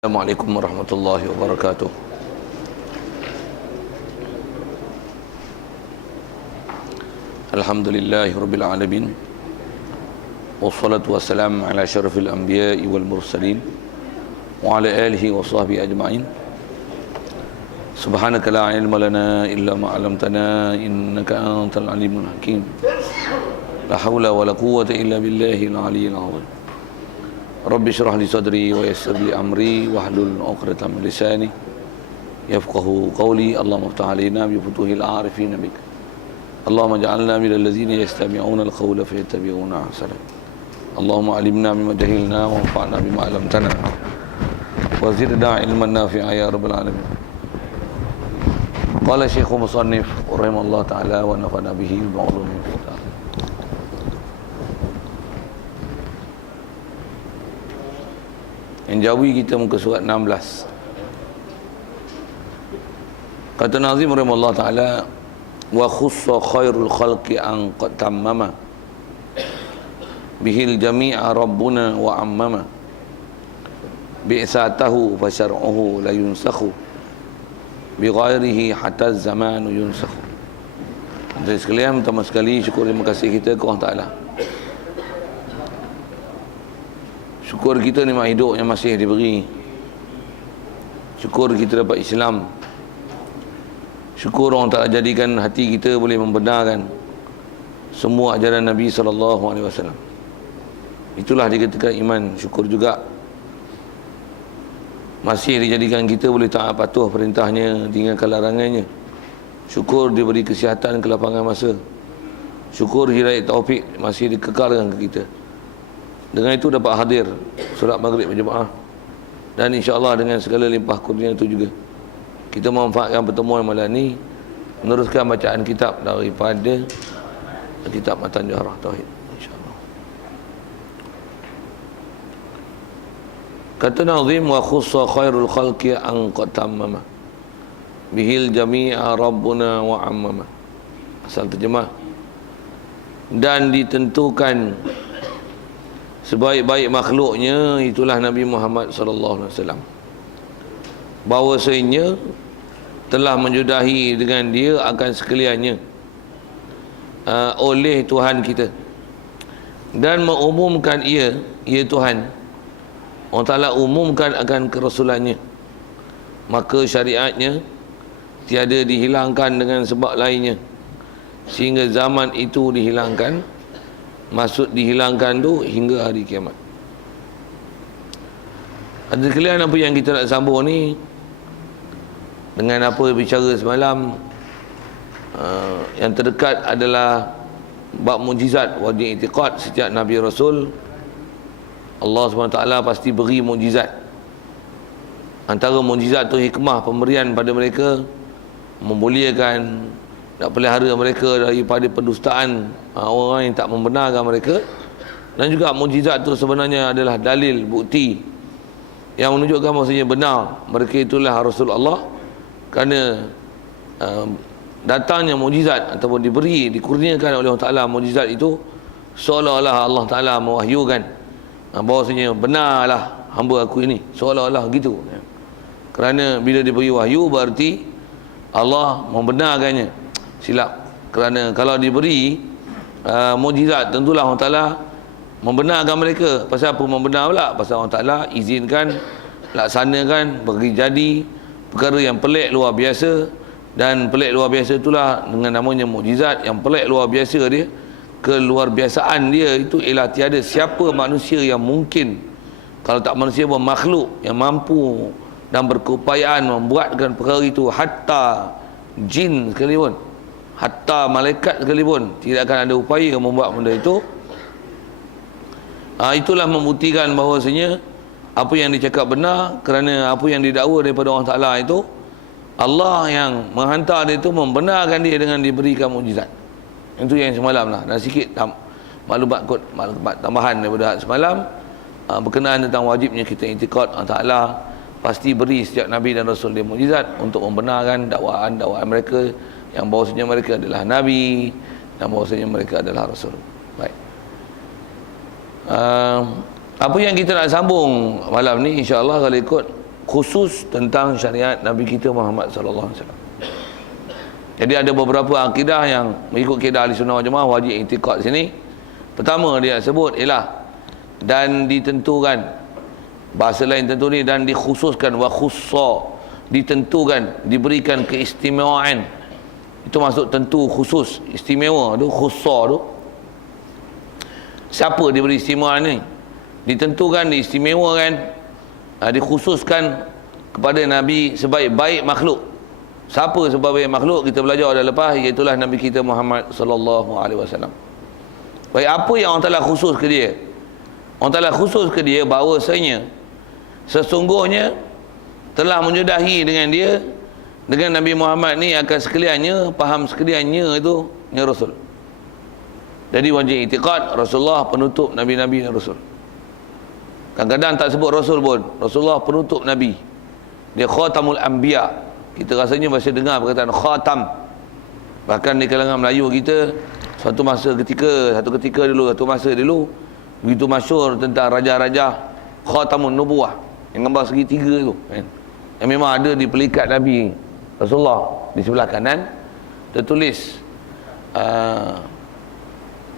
Assalamualaikum warahmatullahi wabarakatuh. Alhamdulillahi rabbil alamin. Wassalatu wassalamu ala syarafil anbiya'i wal mursalin wa ala alihi wa sahbihi ajma'in. Subhanaka la ilma lana illa ma 'allamtana innaka antal alimul hakim. La haula wa la quwwata illa billahil aliyyil 'azim. Rabbi syrah li sadri wa yassir li amri wahlul 'uqdatam min lisani yafqahu qawli. Allahumma iftah 'alaina bi futuhil 'arifin bik. Allahumma ij'alna minal ladzina yastami'una al-qawla fayattabi'una ahsana. Allahumma 'allimna mimma jahilna wanfa'na bima 'allamtana wa zidna 'ilman nafi'a ya rabbal alamin. Qala Syekh Musannif rahimahullah ta'ala wa nafa'na bihi wa 'ulumihi. Yang jawi kita muka surat 16. Kata Nazim rahimahullah ta'ala, wa khussa khairul khalqi an qad tammama bihil jami'a rabbuna wa ammama bi'satahu fa syar'uhu la yunsakhu bi ghairihi hatta zamanu yunsakhu. Jadi sekalian, pertama sekali syukur terima kasih kita ke Allah Ta'ala. Syukur kita nikmat hidup yang masih diberi. Syukur kita dapat Islam. Syukur orang Ta'ala jadikan hati kita boleh membenarkan semua ajaran Nabi SAW. Itulah dikatakan iman. Syukur juga masih dijadikan kita boleh taat patuh perintahnya, tinggalkan larangannya. Syukur diberi kesihatan, kelapangan masa. Syukur hidayah taufik masih dikekalkan ke kita. Dengan itu dapat hadir solat maghrib berjemaah, dan insya-Allah dengan segala limpah kurnia itu juga kita memanfaatkan pertemuan malam ini meneruskan bacaan kitab daripada kitab Matan Jahrah Tauhid, insya-Allah. Kata Nazim, wa khussa khairul khalqi an qad tammama bihil jami'a rabbuna wa ammama. Asal terjemah, dan ditentukan sebaik-baik makhluknya itulah Nabi Muhammad sallallahu alaihi wasallam, bahawasanya telah menjudahi dengan dia akan sekaliannya oleh Tuhan kita, dan mengumumkan ia Tuhan Allah Ta'ala umumkan akan kerasulannya, maka syariatnya tiada dihilangkan dengan sebab lainnya sehingga zaman itu dihilangkan. Maksud dihilangkan tu hingga hari kiamat. Ada sekalian, apa yang kita nak sambung ni dengan apa bicara semalam, yang terdekat adalah bab mujizat wajib i'tiqad setiap Nabi Rasul. Allah SWT pasti beri mujizat. Antara mujizat tu hikmah pemberian pada mereka, memuliakan, nak pelihara mereka daripada pendustaan orang yang tak membenarkan mereka. Dan juga mukjizat itu sebenarnya adalah dalil, bukti yang menunjukkan bahawasanya benar mereka itulah Rasulullah, kerana datangnya mukjizat ataupun dikurniakan oleh Allah Ta'ala mukjizat itu seolah-olah Allah Ta'ala mewahyukan bahawasanya benarlah hamba aku ini, seolah-olah gitu. Kerana bila diberi wahyu berarti Allah membenarkannya. Silap. Kerana kalau diberi mukjizat, tentulah Allah Ta'ala membenarkan mereka. Pasal apa membenar pula? Pasal Allah Ta'ala izinkan, laksanakan, bagi jadi perkara yang pelik luar biasa. Dan pelik luar biasa itulah dengan namanya mukjizat. Yang pelik luar biasa dia, keluar biasaan dia itu ialah tiada siapa manusia yang mungkin, kalau tak manusia pun makhluk yang mampu dan berkeupayaan membuatkan perkara itu. Hatta jin sekalipun, hatta malaikat sekalipun tidak akan ada upaya membuat benda itu. Itulah membuktikan bahawasanya apa yang dicakap benar, kerana apa yang didakwa daripada Allah Ta'ala itu, Allah yang menghantar dia itu membenarkan dia dengan diberikan mukjizat. Itu yang semalam lah. Dan sikit maklumat tambahan daripada semalam berkenaan tentang wajibnya kita i'tiqad Allah Ta'ala pasti beri setiap Nabi dan Rasul dia mukjizat untuk membenarkan dakwaan mereka yang bahawasanya mereka adalah Nabi dan bahawasanya mereka adalah Rasul. Baik. Apa yang kita nak sambung malam ni, insya-Allah kalau ikut khusus tentang syariat Nabi kita Muhammad sallallahu alaihi wasallam. Jadi ada beberapa akidah yang mengikut akidah Ahlussunnah wal Jamaah wajib i'tiqad sini. Pertama dia sebut ialah dan ditentukan, bahasa lain tentu ni, dan dikhususkan, wa khussa, ditentukan, diberikan keistimewaan. Itu maksud tentu, khusus, istimewa tu, khussa tu. Siapa diberi istimewaan ni? Ditentukan, diistimewakan, dikhususkan kepada Nabi sebaik-baik makhluk. Siapa sebaik-baik makhluk? Kita belajar dah lepas, iaitulah Nabi kita Muhammad sallallahu alaihi wasallam. Baik, apa yang Allah Taala khusus ke dia? Allah Taala khusus ke dia bahawasanya sesungguhnya telah menyudahi dengan dia, dengan Nabi Muhammad ni akan sekaliannya, faham sekaliannya itu nya Rasul. Jadi wajib i'tiqad Rasulullah penutup Nabi-Nabi dan Rasul. Kadang-kadang tak sebut Rasul pun, Rasulullah penutup Nabi. Dia khatamul anbiya. Kita rasanya masih dengar perkataan khatam. Bahkan di kalangan Melayu kita, satu ketika dulu begitu masyhur tentang raja-raja khatamun nubuwah yang gambar segitiga tu kan, yang memang ada di pelikat Nabi Rasulullah. Di sebelah kanan tertulis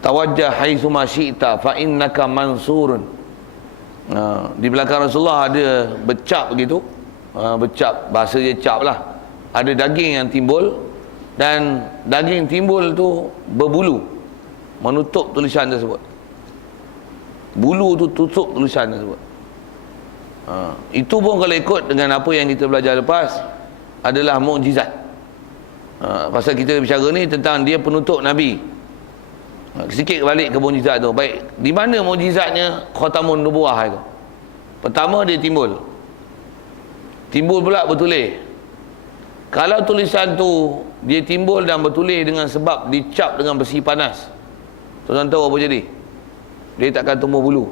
tawajjah haitsu ma syi'ta fa innaka mansurun. Di belakang Rasulullah ada bercap begitu, bercap, bahasa dia cap lah, ada daging yang timbul, dan daging timbul tu berbulu menutup tulisan tersebut. Bulu tu tutup tulisan tersebut. Itu pun kalau ikut dengan apa yang kita belajar lepas adalah mukjizat. Pasal kita bicara ni tentang dia penutup Nabi. Sikit balik ke mukjizat tu. Baik, di mana mukjizatnya khatamun nubuwah itu? Pertama dia timbul pula bertulis. Kalau tulisan tu dia timbul dan bertulis dengan sebab dicap dengan besi panas, tuan-tuan tahu apa jadi? Dia takkan tumbuh bulu.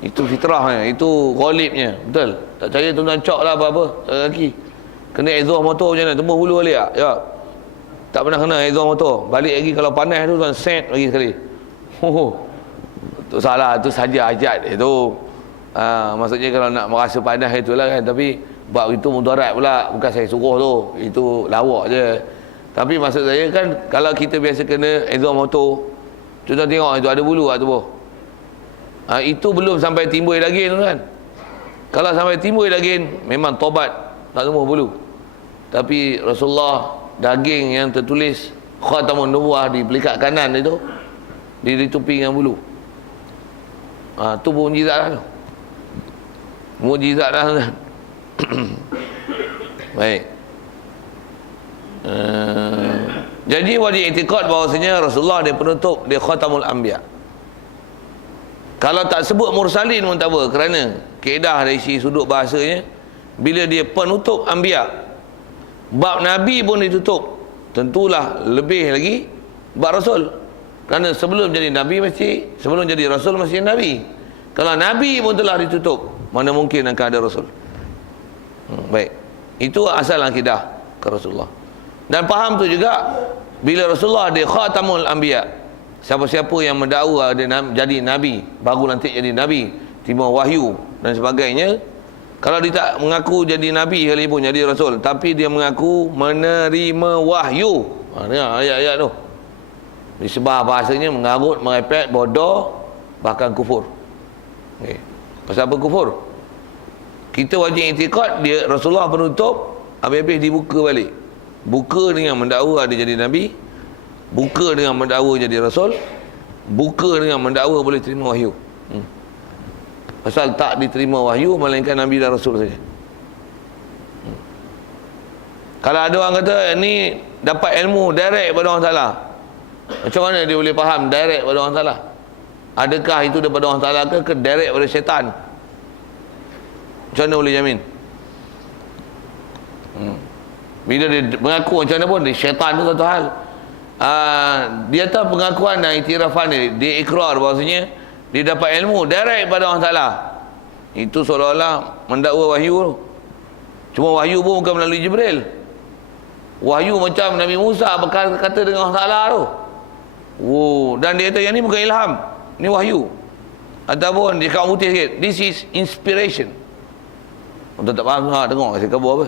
Itu fitrahnya, itu ghalibnya, betul. Tak percaya tuan-tuan cak lah apa-apa kaki. Kena exhaust motor macam mana? Tumbuh bulu balik tak? Ya. Tak pernah kena exhaust motor. Balik lagi kalau panas tu tuan set lagi sekali. Tu salah, tu saja hajat itu. Maksudnya kalau nak merasa panas itulah kan, tapi buat itu mudarat pula, bukan saya suruh tu. Itu lawak je. Tapi maksud saya kan, kalau kita biasa kena exhaust motor, kita tengok itu ada bulu kat tubuh. Itu belum sampai timbul daging tu kan. Kalau sampai timbul daging, memang tobat, tak tumbuh bulu. Tapi Rasulullah, daging yang tertulis khatamun nubuwah di pelikat kanan itu ditutupi dengan bulu. Tu mukjizat lah tu. Mukjizat lah kan. Baik. Jadi wajib i'tiqad bahawasanya Rasulullah dia penutup, dia khatamul anbiya. Kalau tak sebut mursalin pun tak apa, kerana kaedah dari sudut bahasanya, bila dia penutup anbiya, bab Nabi pun ditutup, tentulah lebih lagi bab Rasul. Kerana sebelum jadi Nabi sebelum jadi Rasul mesti Nabi. Kalau Nabi pun telah ditutup, mana mungkin akan ada Rasul? Baik, itu asal akidah ke Rasulullah. Dan faham tu juga, bila Rasulullah dia khatamul anbiya, siapa-siapa yang mendakwa dia jadi Nabi, baru nanti jadi Nabi, terima wahyu dan sebagainya, kalau dia tak mengaku jadi Nabi sekalipun, jadi Rasul, tapi dia mengaku menerima wahyu. Dengar ayat-ayat tu. Disebar bahasanya mengarut, merepek, bodoh, bahkan kufur. Okay. Pasal apa kufur? Kita wajib i'tiqad dia Rasulullah penutup, habis-habis dibuka balik. Buka dengan mendakwa dia jadi Nabi, buka dengan mendakwa jadi Rasul, buka dengan mendakwa boleh terima wahyu. Pasal tak diterima wahyu melainkan Nabi dan Rasul saja. Kalau ada orang kata ni dapat ilmu direct pada Allah Ta'ala, macam mana dia boleh faham direct pada Allah Ta'ala? Adakah itu daripada Allah Ta'ala ke direct pada syaitan? Macam mana boleh jamin? Bila dia mengaku macam mana pun, dia syaitan tu satu hal. Dia tahu pengakuan dan iktirafan dia ikrar bahawasanya dia dapat ilmu direct pada Allah Ta'ala. Itu seolah-olah mendakwa wahyu tu. Cuma wahyu pun bukan melalui Jibril. Wahyu macam Nabi Musa berkata dengan Allah Ta'ala tu. Dan dia kata yang ni bukan ilham, ni wahyu. Ataupun dia kat putih sikit, this is inspiration. Tuan tak faham, tengok saya khabar apa.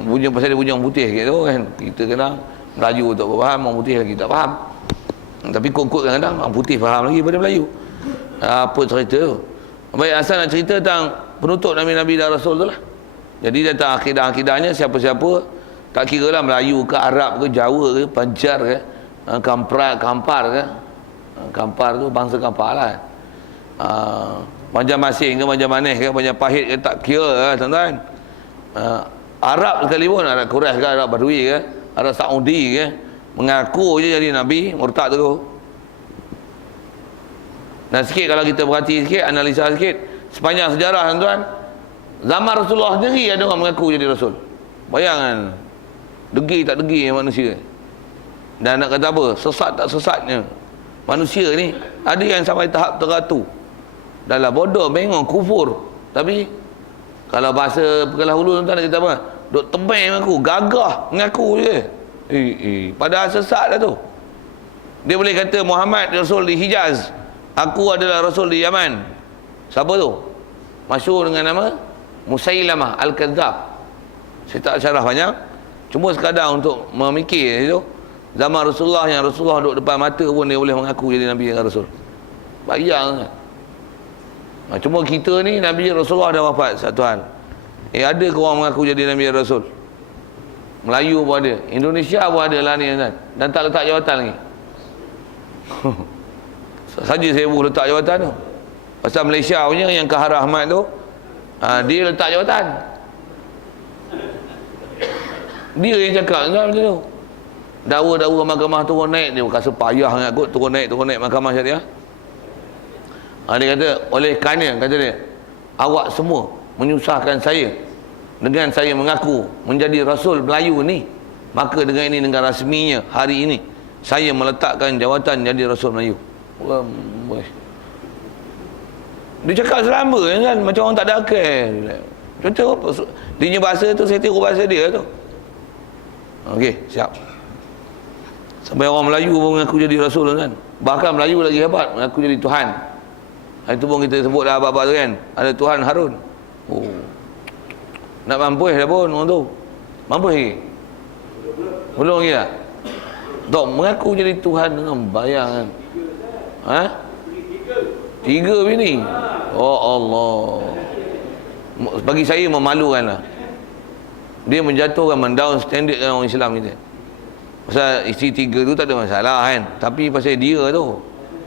Bujang pasal dia bujang putih gitu kan. Kita kena Melayu tak faham, orang putih lagi tak faham. Tapi kod-kod kadang-kadang orang putih faham lagi daripada Melayu. Apa cerita tu? Baik, asal nak cerita tentang penutup Nabi-Nabi dan Rasul tu lah. Jadi tentang akidah-akidahnya siapa-siapa, tak kira lah Melayu ke, Arab ke, Jawa ke, Panjar ke, Kampar ke. Kampar tu bangsa Kampar lah. Banjarmasin ke, Banjarmanis ke, Banjarpahit ke, tak kira lah tuan-tuan. Arab sekalipun, Arab Quraisy ke, Arab Badui ke, Arab Saudi ke, mengaku je jadi Nabi, murtad tu. Dan sikit kalau kita perhati sikit, analisa sikit, sepanjang sejarah tuan-tuan, zaman Rasulullah sendiri ada orang mengaku jadi Rasul. Bayangkan, degi tak degi manusia. Dan nak kata apa, sesat tak sesatnya manusia ni, ada yang sampai tahap teratu. Dalam bodoh, bengong, kufur. Tapi kalau bahasa Pekelah Hulu tuan-tuan nak kata apa, duk tebing aku, gagah mengaku je. Padahal sesat dah tu. Dia boleh kata Muhammad Rasul di Hijaz, aku adalah Rasul di Yaman. Siapa tu? Masyhur dengan nama Musailamah Al-Kadzab. Saya tak syarah banyak, cuma sekadar untuk memikir itu. Zaman Rasulullah, yang Rasulullah duduk depan mata pun dia boleh mengaku jadi Nabi dan Rasul. Bayang kan? Cuma kita ni Nabi Rasulullah dah wafat satu hal. Ada ke orang mengaku jadi Nabi dan Rasul? Melayu pun ada, Indonesia pun ada lah ni kan? Dan tak letak jawatan lagi. Saja saya boleh letak jawatan tu. Pasal Malaysia punya yang Kahar Ahmad tu, dia letak jawatan. Dia yang cakap kan macam tu. Dakwa-dakwa mahkamah turun naik, dia rasa payah sangat kot turun naik mahkamah syariah. Dia kata, oleh kerana, kata dia, awak semua menyusahkan saya dengan saya mengaku menjadi Rasul Melayu ni, maka dengan ini, dengan rasminya hari ini, saya meletakkan jawatan jadi Rasul Melayu. Dia cakap selamba kan, macam orang tak ada akal. Contoh apa? Dia punya bahasa tu, saya tiru bahasa dia tu. Okey, siap. Sampai orang Melayu pun mengaku jadi Rasul kan. Bahkan Melayu lagi hebat, mengaku jadi Tuhan. Itu pun kita sebut dah apa-apa tu kan. Ada Tuhan Harun. Nak mampus dah pun orang tu. Mampus lagi? Belum lagi tak? Tak, mengaku jadi Tuhan dengan bayang kan. 3 bini. Oh Allah. Bagi saya memalukan lah. Dia menjatuhkan, mendown standardkan orang Islam kita. Pasal isteri 3 tu tak ada masalah kan. Tapi pasal dia tu,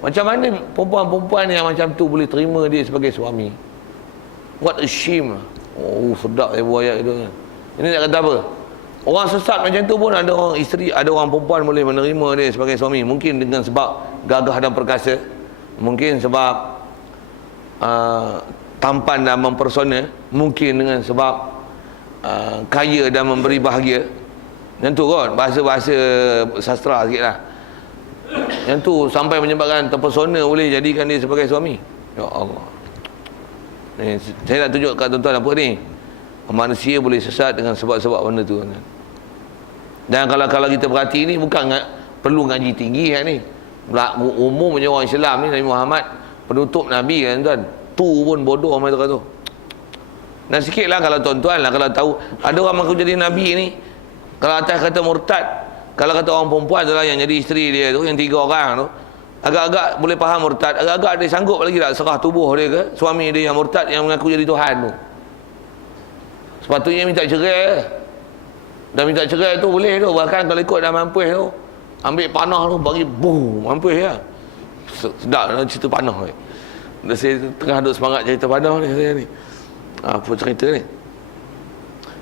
macam mana perempuan-perempuan yang macam tu boleh terima dia sebagai suami? What a shame. Sedap saya buat ayat itu kan. Ini nak kata apa? Orang sesat macam tu pun ada orang isteri, ada orang perempuan boleh menerima dia sebagai suami. Mungkin dengan sebab gagah dan perkasa, mungkin sebab tampan dan mempersona, mungkin dengan sebab kaya dan memberi bahagia. Yang tu kot, bahasa-bahasa sastra sikit lah. Yang tu sampai menyebabkan terpesona boleh jadikan dia sebagai suami. Ya Allah. Ni, saya nak tunjuk kat tuan-tuan apa ni, manusia boleh sesat dengan sebab-sebab benda tu. Dan kalau kita perhati ni, bukan perlu ngaji tinggi kan ni. Umumnya orang Islam ni, Nabi Muhammad penutup Nabi kan tuan, tu pun bodoh orang kata tu. Dan sikit lah kalau tuan-tuan lah, kalau tahu ada orang mengaku jadi Nabi ni, kalau atas kata murtad, kalau kata orang perempuan tu lah yang jadi isteri dia tu, yang 3 orang tu, agak-agak boleh faham murtad, agak-agak dia sanggup lagi tak serah tubuh dia ke suami dia yang murtad, yang mengaku jadi Tuhan tu. Sepatutnya minta cerai. Dan minta cerai tu boleh tu, bahkan kalau ikut dah mampus tu, ambil panah tu bagi boom, mampus ya. Sedap lah cerita panah ni. Dah saya tengah duk semangat cerita panah ni saya ni. Apa cerita ni?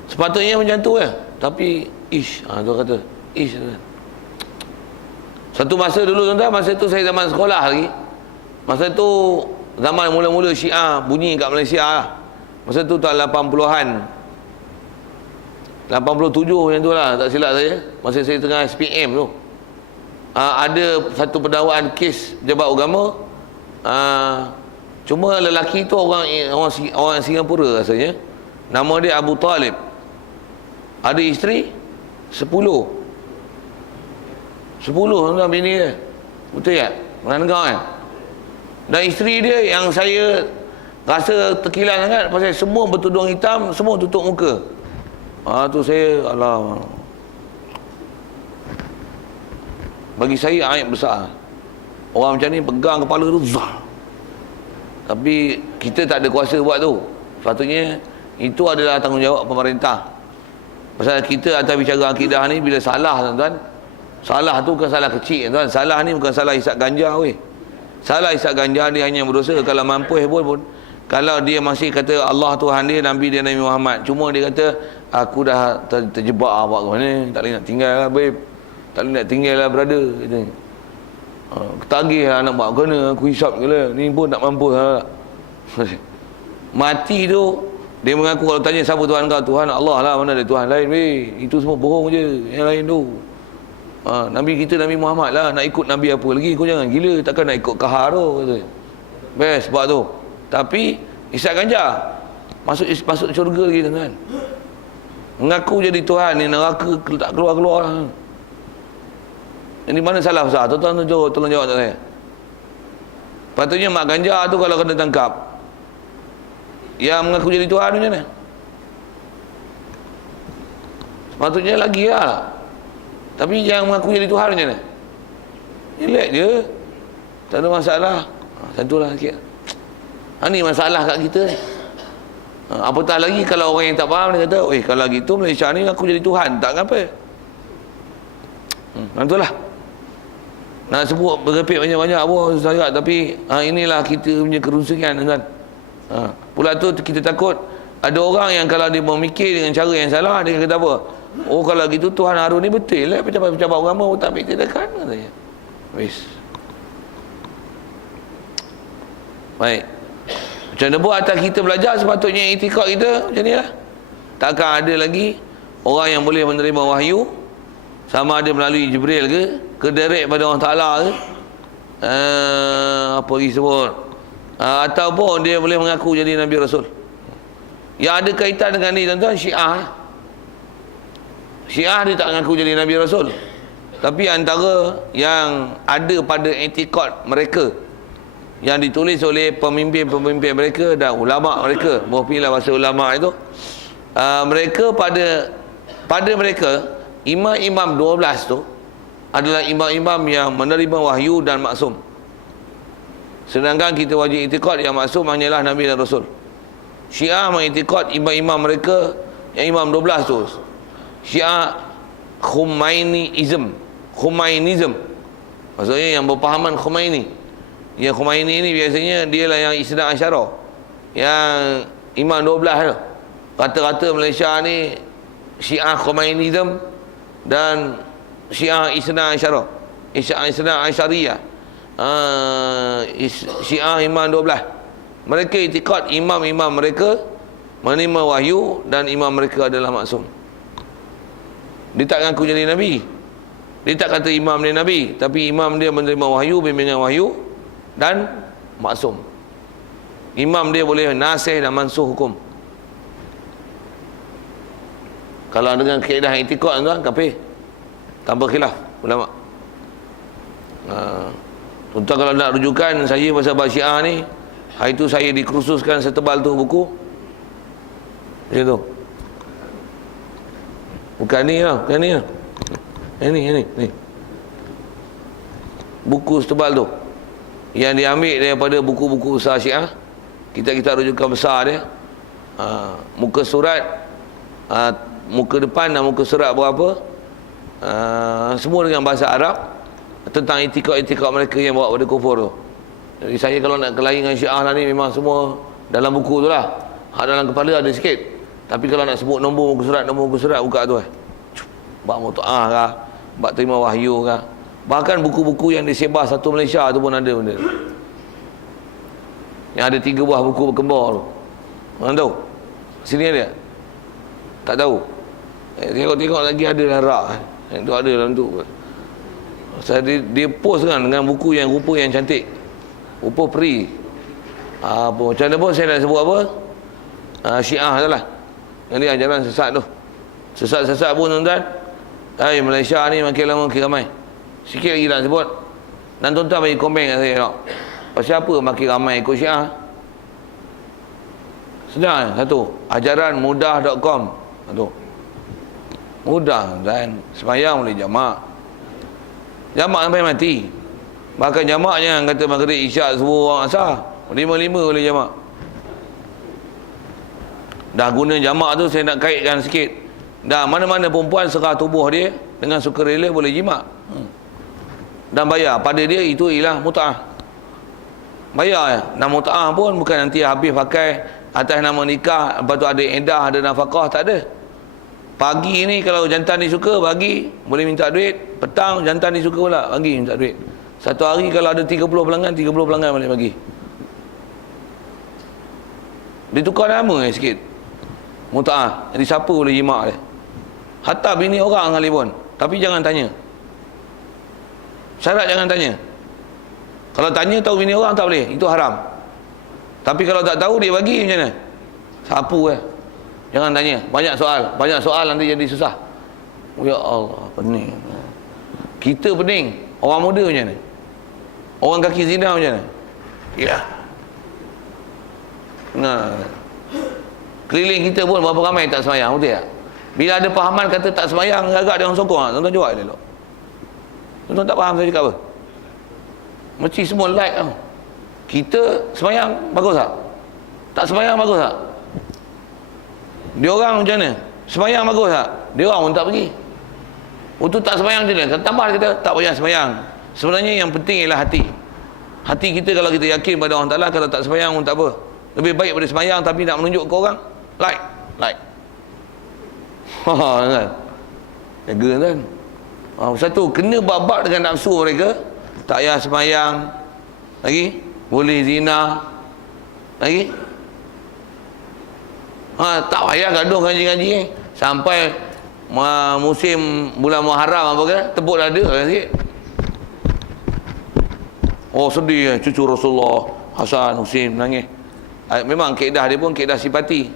Sepatutnya macam tu ya. Tapi tu kata kan. Satu masa dulu tuan-tuan, masa tu saya zaman sekolah lagi. Masa tu zaman mula-mula Syiah bunyi kat Malaysia lah. Masa tu tahun 80-an, 87 yang tu lah, tak silap saya. Masa saya tengah SPM tu, ada satu pendakwaan kes Jabat Agama. Cuma lelaki tu orang Singapura rasanya. Nama dia Abu Talib. Ada isteri 10 tuan-tuan bini dia. Betul tak? Pernah dengar kan? Dan isteri dia yang saya Rasa terkilan sangat pasal semua bertudung hitam, semua tutup muka. Tu saya, alah, bagi saya aib besar. Orang macam ni pegang kepala tu, zah. Tapi kita tak ada kuasa buat tu. Sepatutnya itu adalah tanggungjawab pemerintah. Pasal kita atas bicara akidah ni, bila salah tuan-tuan, salah tu bukan salah kecil tuan. Salah ni bukan salah hisap ganja weh. Salah hisap ganja dia hanya berdosa kalau mampu pun. Kalau dia masih kata Allah Tuhan dia, Nabi dia Nabi Muhammad, cuma dia kata aku dah terjebak buat ke mana, tak boleh nak tinggal lah babe, tak boleh nak tinggal lah brother, kata. Ketagih lah nak buat ke mana, aku hisap ke lah, ni pun tak mampu lah. Mati tu dia mengaku, kalau tanya siapa Tuhan kau, Tuhan Allah lah, mana ada Tuhan lain weh, itu semua bohong je yang lain tu. Nabi kita Nabi Muhammad lah, nak ikut Nabi apa lagi, kau jangan gila, takkan nak ikut kahar tu, kata. Best sebab tu. Tapi isap ganja masuk syurga lagi tuan-tuan. Mengaku jadi Tuhan ni, neraka tak keluar-keluar lah. Ini mana salah besar? Tuan-tuan tolong jawab tak saya. Patutnya mak ganja tu kalau kena tangkap, yang mengaku jadi Tuhan tu macam mana? Patutnya lagi lah. Tapi yang mengaku jadi Tuhan macam mana? Relax je, tak ada masalah. Tentulah sikit. Ni masalah kat kita ni. Apatah lagi kalau orang yang tak faham dia kata, kalau gitu Malaysia ni aku jadi Tuhan, tak apa. Itulah. Nak sebut berepit banyak-banyak pun saya, tapi inilah kita punya kerusakan kan. Pula tu kita takut ada orang yang kalau dia memikir dengan cara yang salah, dia kata apa? Kalau gitu Tuhan Harun ni betul lah, pejabat-pejabat agama tak ambil tindakan katanya. Wis. Baik. Macam mana buat atas kita belajar, sepatutnya itikad kita macam ni lah. Takkan ada lagi orang yang boleh menerima wahyu, sama ada melalui Jibril ke direct pada Allah Ta'ala ke, apa lagi sebut, ataupun dia boleh mengaku jadi Nabi Rasul. Yang ada kaitan dengan ni tuan-tuan, Syiah. Syiah dia tak mengaku jadi Nabi Rasul, tapi antara yang ada pada itikad mereka, yang ditulis oleh pemimpin-pemimpin mereka dan ulama mereka, mohpilah bahasa ulama itu, mereka pada mereka imam-imam 12 tu adalah imam-imam yang menerima wahyu dan maksum. Sedangkan kita wajib itikad yang maksum hanyalah Nabi dan Rasul. Syiah mengitikad imam-imam mereka yang imam 12 tu, Syiah Khomainism, maksudnya yang berpahaman Khomeini. Yang Khomeini ni biasanya dia lah yang Isna Asyarah, yang imam 12 tu. Kata-kata Malaysia ni Syiah Khomainism dan Syiah Isna Asyarah, Isna Asyariyah, Syiah imam 12. Mereka itikad imam-imam mereka menerima wahyu dan imam mereka adalah maksum. Dia tak ngaku jadi Nabi, dia tak kata imam dia Nabi, tapi imam dia menerima wahyu, bimbingan wahyu dan maksum. Imam dia boleh nasih dan mansuh hukum. Kalau dengan kaedah itikad tuan, kafir tanpa khilaf ulama. Tuan-tuan kalau nak rujukan saya pasal bab Syiah ni, hari tu saya dikursuskan setebal tu buku macam tu. Bukan ni lah, bukan ni lah. Ni buku setebal tu yang diambil daripada buku-buku besar Syiah. Kita rujukan besar dia, muka surat, muka depan dan muka surat berapa, semua dengan bahasa Arab, tentang itikad-itikad mereka yang bawa pada kufur tu. Jadi saya kalau nak kelahi dengan Syiah lah ni, memang semua dalam buku tu lah. Dalam kepala ada sikit, tapi kalau nak sebut nombor muka surat buka tu bab mutu'ah kah, bab terima wahyu kah. Bahkan buku-buku yang disebar satu Malaysia tu pun ada benda, yang ada 3 buah buku berkembar tu. Mana tahu? Sini ada? Tak tahu? Tengok lagi ada dalam rak. Itu ada dalam tu. Dia post kan dengan buku yang rupa yang cantik, rupa peri. Macam mana pun saya nak sebut apa, Syiah tu lah. Yang dia ajaran sesat tu. Sesat-sesat pun tuan-tuan, Malaysia ni makin lama makin ramai. Sikit lagi nak sebut, dan tuan-tuan bagi komen kat saya tengok, pasal apa makin ramai ikut Syiah? Sedang satu. Ajaran mudah.com. Satu. Mudah dan sembahyang boleh jamak. Jamak sampai mati. Bahkan jamaknya kata maghrib isyak subuh orang asar. 5-5 boleh jamak. Dah guna jamak tu saya nak kaitkan sikit. Dah mana-mana perempuan serah tubuh dia dengan sukarela boleh jimat. Dan bayar pada dia itu ialah mut'ah. Bayar ya. Dan mut'ah pun bukan nanti habis pakai atas nama nikah, lepas tu ada iddah, ada nafkah, tak ada. Pagi ni kalau jantan ni suka bagi, boleh minta duit. Petang jantan ni suka pula bagi, minta duit. Satu hari kalau ada 30 pelanggan, 30 pelanggan boleh bagi. Dia tukar nama sikit. Mut'ah. Jadi siapa boleh jimat dia? Hatta bini orang sekalipun. Tapi jangan tanya. Syarat jangan tanya. Kalau tanya tahu bini orang tak boleh, itu haram. Tapi kalau tak tahu dia bagi macam mana? Sapu Jangan tanya. Banyak soal nanti jadi susah. Ya Allah, pening. Kita pening. Orang muda macam mana? Orang kaki zina macam mana? Ya. Nah. Keliling kita pun berapa ramai tak sembahyang, betul tak? Bila ada pahaman kata tak sembahyang, agak dia orang sokong. Tuan-tuan jawab dia elok. Tuan-tuan tak faham saya cakap apa? Mesti semua like tau. Kita sembahyang bagus tak? Tak sembahyang bagus tak? Dia orang macam mana? Sembahyang bagus tak? Dia orang pun tak pergi. Untuk tak sembahyang je dia. Tambah kita tak payah sembahyang. Sebenarnya yang penting ialah hati. Hati kita kalau kita yakin pada Allah Ta'ala, kalau tak sembahyang pun tak apa. Lebih baik pada sembahyang tapi nak menunjuk ke orang. Like. Kan? Jaga kan? Satu, kena babak dengan nafsu mereka. Tak payah sembahyang. Lagi? Boleh zina. Lagi? Tak payah gaduh ngaji-ngaji sampai musim bulan Muharram apa ke, tepuk dada sikit. Oh sedih cucu Rasulullah Hasan Husin menangis. Memang kaedah dia pun kaedah simpati.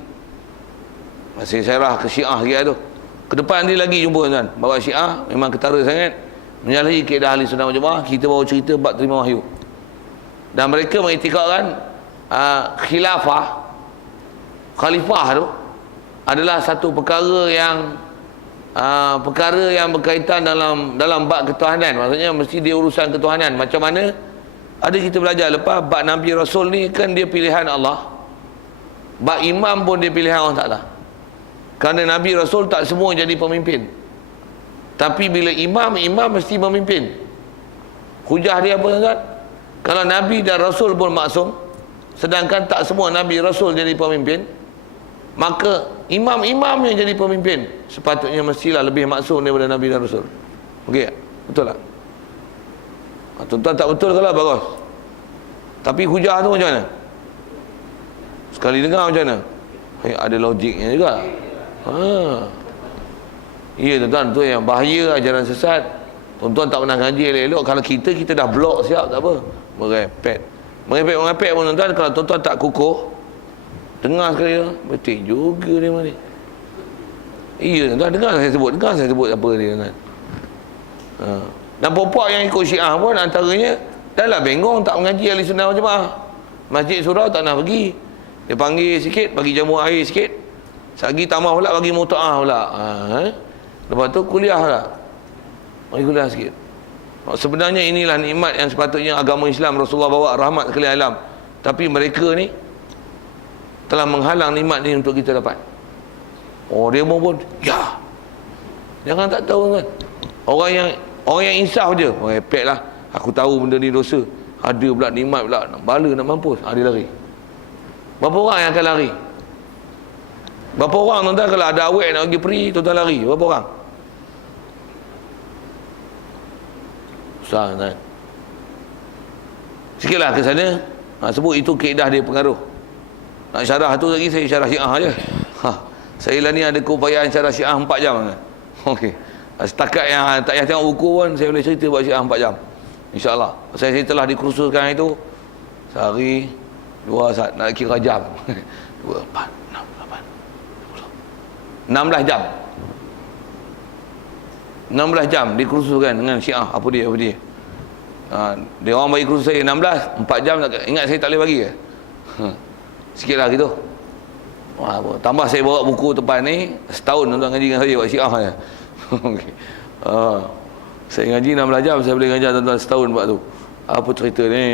Masih syarah ke Syiah dia tu. Ke depan nanti lagi jumpa tuan. Bawa Syiah memang ketara sangat. Menyalahi kaedah ahli sunnah wal jamaah. Kita bawa cerita bab terima wahyu. Dan mereka mengiktikadkan khalifah tu adalah satu perkara yang berkaitan dalam bab ketuhanan. Maksudnya mesti dia urusan ketuhanan. Macam mana? Ada kita belajar lepas bab Nabi Rasul ni kan dia pilihan Allah. Bab imam pun dia pilihan Allah Ta'ala. Kerana Nabi Rasul tak semua jadi pemimpin. Tapi bila imam mesti memimpin. Hujah dia apa tuan? Kalau Nabi dan Rasul pun maksum, sedangkan tak semua Nabi Rasul jadi pemimpin, maka imam-imam yang jadi pemimpin sepatutnya mestilah lebih maksum daripada Nabi dan Rasul. Okey, betul tak? Tuan-tuan tak betul kalau bagus. Tapi hujah tu macam mana? Sekali dengar macam mana? Ada logiknya juga. Ya tuan-tuan, tu yang bahaya ajaran sesat. Tuan-tuan tak pernah ngaji elok-elok. Kalau kita dah blok siap tak apa. Merepek pun tuan-tuan. Kalau tuan-tuan tak kukuh, dengar sekali betul juga dia ni. Iya tuan-tuan, dengar saya sebut apa dia tuan. Dan puak yang ikut Syiah pun antaranya dah lah bengong tak mengaji ahli sunnah wal jamaah. Masjid surau tak nak pergi. Dia panggil sikit, bagi jamu air sikit. Sagi tambah pula bagi muta'ah pula. Lepas tu kuliah lah. Bagi kuliah sikit. Sebenarnya inilah nikmat yang sepatutnya agama Islam Rasulullah bawa rahmat sekalian alam. Tapi mereka ni telah menghalang nikmat ni untuk kita dapat. Oh dia pun ya. Jangan tak tahu kan. Orang yang insaf je. Repek lah. Aku tahu benda ni dosa. Ada pula nikmat pula. Nak bala nak mampus. Dia lari. Berapa orang yang akan lari? Berapa orang tuan-tuan kalau ada awet nak pergi peri, tuan-tuan lari? Berapa orang? Susah kan? Sikitlah ke sana. Sebut itu kaedah dia pengaruh. Nak syarah tu lagi saya syarah Syiah je. Saya lah ni ada keupayaan syarah Syiah 4 jam kan? Okey. Setakat yang tak payah tengok buku pun saya boleh cerita buat Syiah 4 jam. InsyaAllah. Saya telah dikursuskan itu sehari 2 saat nak kira jam. 2, 4, 6, 8, 16 jam. 16 jam dikursuskan dengan Syiah apa dia. Dia orang bagi kursus saya 16, 4 jam ingat saya tak boleh bagi ke? Sikitlah gitu. Wah, tambah saya bawa buku tempat ni setahun tuan ngaji dengan saya buat syiah ya. Okey. Saya ngaji 16 jam, saya boleh ngajar tuan-tuan setahun buat tu. Apa cerita ni?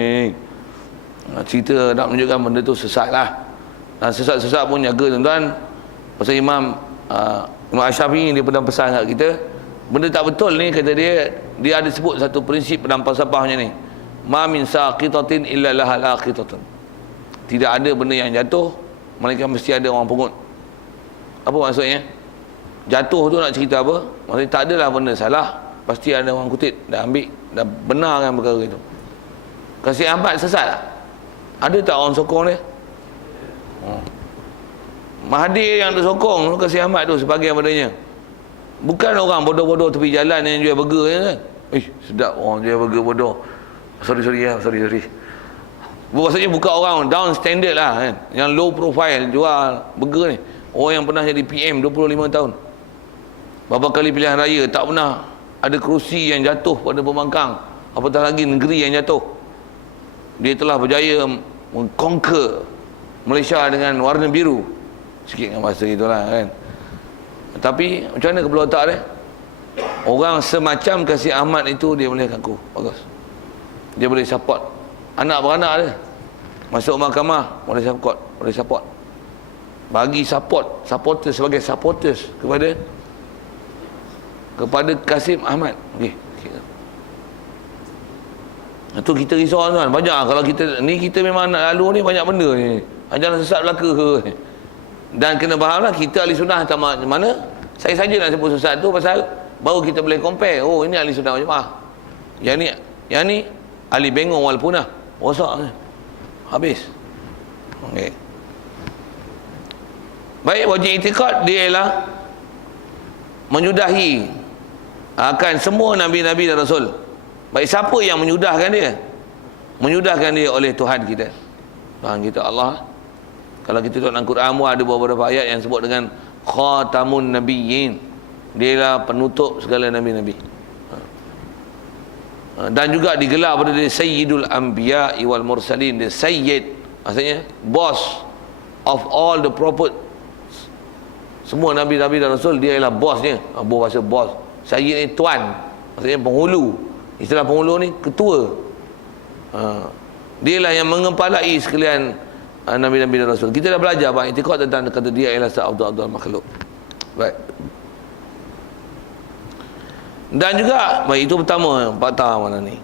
Cerita nak menunjukkan benda tu sesat lah. Dan sesat-sesat pun jaga tuan-tuan. Pasal Imam Asy-Syafi'i dia pernah pesan kat kita, benda tak betul ni, kata dia ada sebut satu prinsip dalam falsafahnya ni. Ma min saqitatin illa lahal aqitatun. Tidak ada benda yang jatuh melainkan mesti ada orang pungut. Apa maksudnya? Jatuh tu nak cerita apa? Maksudnya tak adalah benda salah, pasti ada orang kutip dah ambil, dah benarkan perkara itu. Kasih Ahmad sesat tak? Ada tak orang sokong dia? Mahathir yang tu sokong Kasih Ahmad tu sebagai padanya. Bukan orang bodoh-bodoh tepi jalan yang jual burger je kan. Sedap orang jual burger bodoh. Sorry. Maksudnya bukan orang down standard lah kan, yang low profile jual burger ni. Orang yang pernah jadi PM 25 tahun, berapa kali pilihan raya, tak pernah ada kerusi yang jatuh pada pembangkang, apatah lagi negeri yang jatuh. Dia telah berjaya mengconquer Malaysia dengan warna biru. Sikit dengan bahasa itulah kan. Tapi macam mana kepala otak dia? Orang semacam Kasih Ahmad itu dia boleh kaku. Bagus. Dia boleh support anak beranak dia. Masuk mahkamah boleh support. Bagi supporters sebagai supporters kepada Kasim Ahmad. Okey. Itu kita risau tuan. Banyak kalau kita memang nak lalu ni banyak benda ni. Jangan sesat belaka ke. Dan kena fahamlah kita ahli sunnah tak mana. Saya saja nak sebut sesat tu pasal baru kita boleh compare. Oh, ini ahli sunnah jemaah. Yang ni ahli bengong walaupun lah. Rosak ni. Habis. Okey. Baik, wajib i'tiqad dia ialah menyudahi akan semua nabi-nabi dan rasul. Baik, siapa yang menyudahkan dia? Menyudahkan dia oleh Tuhan kita. Tuhan kita Allah. Kalau kita tengok dalam Quran ada beberapa ayat yang sebut dengan khatamun nabiyyin. Dia ialah penutup segala nabi-nabi. Dan juga digelar pada dia Sayyidul Anbiya wal Mursalin. Dia Sayyid, maksudnya boss of all the prophet. Semua nabi-nabi dan rasul dia ialah bosnya. Bahasa bos. Sayyid ni tuan, maksudnya penghulu. Istilah penghulu ni ketua. Dia lah yang mengepalai sekalian nabi-nabi dan rasul. Kita dah belajar bang i'tiqad tentang kata dia ialah Abdul makhluk. Baik. Dan juga baik, itu pertama patah mana ni.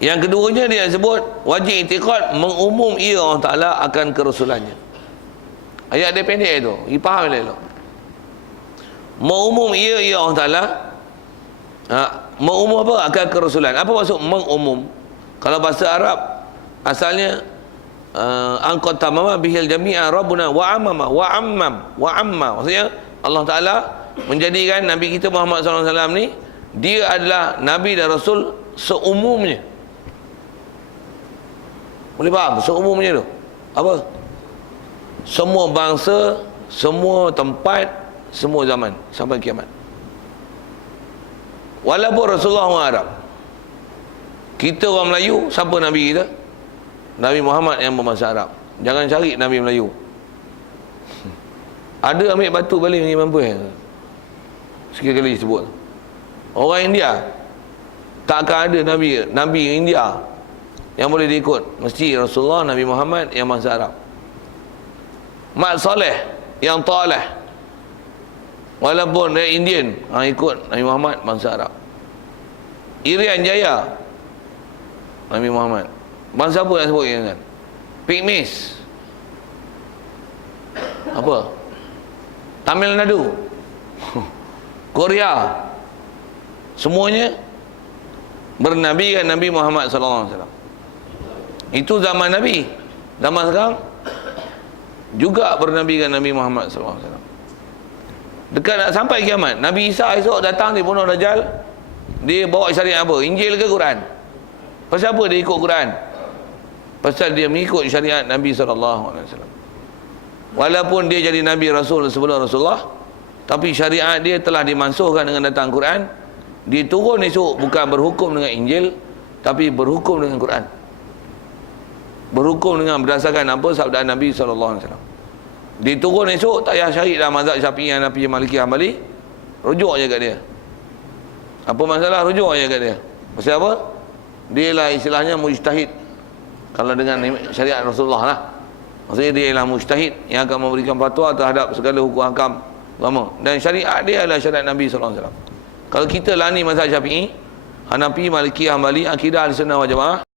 Yang keduanya dia sebut wajib i'tiqad mengumum ia Allah Taala akan kerasulannya. Ayat dia pendek itu, dipaham dia tu. Mengumum ia Allah Taala. Mengumum apa? Akan kerasulan. Apa maksud mengumum? Kalau bahasa Arab asalnya angkot tamama bihil jami'a rabbuna wa amma. Maksudnya Allah Taala menjadikan Nabi kita Muhammad SAW ni dia adalah Nabi dan Rasul seumumnya. Boleh faham? Seumumnya tu apa? Semua bangsa, semua tempat, semua zaman sampai kiamat. Walaupun Rasulullah orang Arab, kita orang Melayu, siapa Nabi kita? Nabi Muhammad yang berbahasa Arab. Jangan cari Nabi Melayu. Ada ambil batu balik ni mampu sekali sebut. Orang India tak akan ada Nabi India yang boleh diikut. Mesti Rasulullah, Nabi Muhammad yang bahasa Arab. Mat Saleh yang Taleh, walaupun dia Indian, ikut Nabi Muhammad bangsa Arab. Irian Jaya Nabi Muhammad. Bangsa apa yang sebut kan? Pygmies. Apa? Tamil Nadu. Korea. Semuanya bernabi kan Nabi Muhammad sallallahu alaihi wasallam. Itu zaman Nabi. Zaman sekarang juga bernabi kan Nabi Muhammad sallallahu alaihi wasallam. Dekat nak sampai kiamat, Nabi Isa esok datang dia bunuh Dajjal. Dia bawa syariat apa? Injil ke Quran? Pasal apa dia ikut Quran? Pasal dia mengikut syariat Nabi sallallahu alaihi wasallam. Walaupun dia jadi Nabi Rasul sebelum Rasulullah, tapi syariat dia telah dimansuhkan dengan datang Quran. Dia turun esok bukan berhukum dengan Injil, tapi berhukum dengan Quran. Berhukum dengan berdasarkan apa sabda Nabi sallallahu alaihi wasallam. Dia turun esok tak payah cari dah mazhab Syafi'i, Hanafi, Maliki, Hambali. Rujuk je kat dia. Apa masalah, rujuk je kat dia. Pasal apa? Dia lah istilahnya mujtahid. Kalau dengan syariat Rasulullah lah. Maksudnya dia ialah mujtahid yang akan memberikan fatwa terhadap segala hukum hakam agama. Dan syariat dia adalah syariat Nabi SAW. Kalau kita lani mazhab Syafi'i, Hanafi, Maliki, Hambali, akidah Ahlussunnah wal Jamaah,